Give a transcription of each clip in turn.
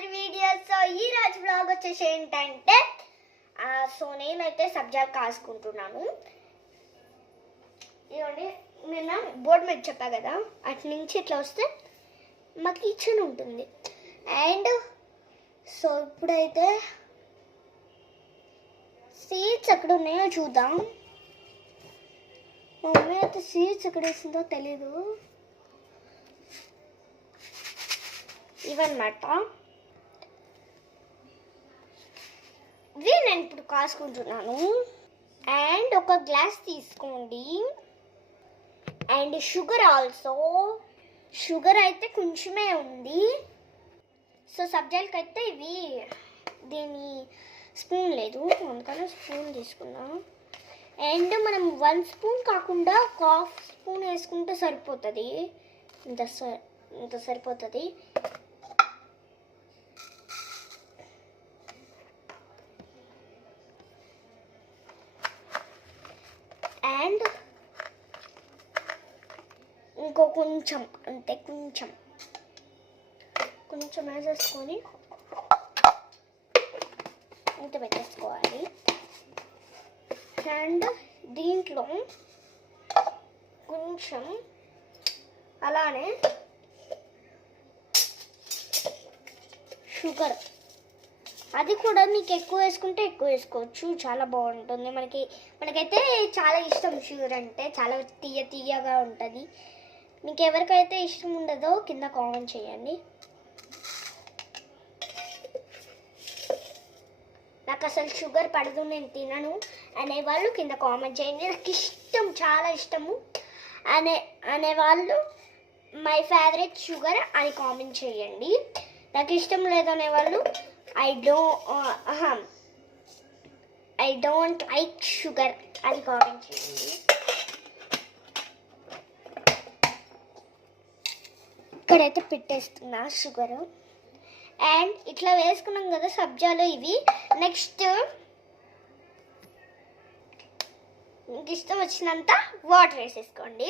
Another video. So ఈ రోజు blog వచ్చేసి ఏంటంటే నేనైతే సబ్జాలు కాసుకుంటున్నాను. ఇవ్వండి, నిన్న బోర్డు మీద చెప్పా కదా, అటు నుంచి ఇట్లా వస్తే మా కిచెన్ ఉంటుంది. అండ్ సో ఇప్పుడైతే సీడ్స్ ఎక్కడ ఉన్నాయో చూద్దాం. మా మమ్మీ అయితే సీడ్స్ ఎక్కడ వేసిందో తెలీదు. ఇవన్నమాట ఇవి నేను ఇప్పుడు కాసుకుంటున్నాను. అండ్ ఒక గ్లాస్ తీసుకోండి. And sugar also. షుగర్ అయితే కొంచెమే ఉంది. సో సబ్జాలకి అయితే ఇవి దీని స్పూన్ లేదు, అందుకని స్పూన్ తీసుకున్నాం. అండ్ మనం 1 స్పూన్ కాకుండా 1/2 స్పూన్ వేసుకుంటే సరిపోతుంది. ఇంత సరిపోతుంది. అండ్ ఇంకో కొంచెం, అంటే కొంచెం వేసేసుకొని ఇంత పెట్టేసుకోవాలి. అండ్ దీంట్లో కొంచెం అలానే షుగర్, అది కూడా మీకు ఎక్కువ వేసుకుంటే ఎక్కువ వేసుకోవచ్చు, చాలా బాగుంటుంది. మనకైతే చాలా ఇష్టం షుగర్ అంటే, చాలా తీయగా ఉంటుంది. మీకు ఎవరికైతే ఇష్టం ఉండదో కింద కామెంట్ చేయండి. నాకు అసలు షుగర్ పడదు, నేను తినను అనేవాళ్ళు కింద కామెంట్ చేయండి. నాకు ఇష్టం, చాలా ఇష్టము అనేవాళ్ళు మై ఫేవరెట్ షుగర్ అని కామెంట్ చేయండి. నాకు ఇష్టం లేదనేవాళ్ళు ఐ డోంట్ లైక్ షుగర్ అని కామెంట్ చేయండి. ఇక్కడైతే పెట్టేస్తున్నా షుగర్. అండ్ ఇట్లా వేసుకున్నాం కదా సబ్జాలు ఇవి. నెక్స్ట్ మీకు ఇష్టం వచ్చినంత వాటర్ వేసేసుకోండి.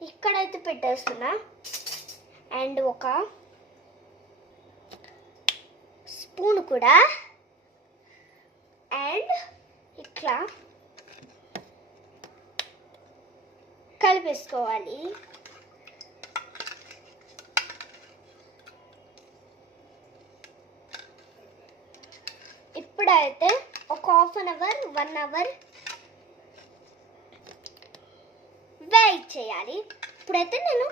ఇక్కడైతే పెట్టేస్తున్నా. అండ్ ఒక స్పూన్ కూడా. అండ్ ఇట్లా కలిపేసుకోవాలి. ఇప్పుడైతే ఒక 1 అవర్ వెయిట్ చేయాలి. ఇప్పుడైతే నేను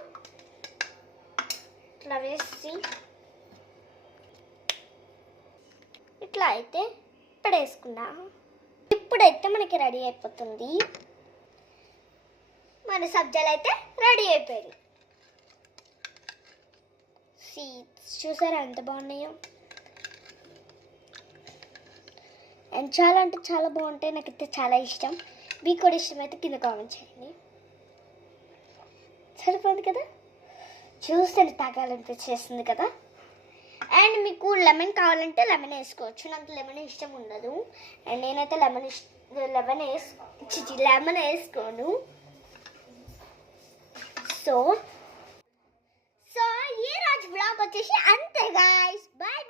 ఇట్లా వేసి ఇట్లా అయితే పడేసుకున్నా. ఇప్పుడైతే మనకి రెడీ అయిపోతుంది. మన సబ్జాలు అయితే రెడీ అయిపోయాయి. సీడ్స్ చూసారా ఎంత బాగున్నాయో. అండ్ చాలా అంటే చాలా బాగుంటాయి. నాకైతే చాలా ఇష్టం. మీకు కూడా ఇష్టమైతే కింద కామెంట్ చేయండి. సరిపోయింది కదా, చూస్తే తాగాలనిపించేస్తుంది కదా. అండ్ మీకు లెమన్ కావాలంటే లెమన్ వేసుకోవచ్చు. నాకు లెమన్ ఇష్టం ఉండదు. అండ్ నేనైతే లెమన్ వేసుకోను. సో ఈ రోజు బ్లాగ్ వచ్చేసి అంతే గాయ్స్. బాయ్.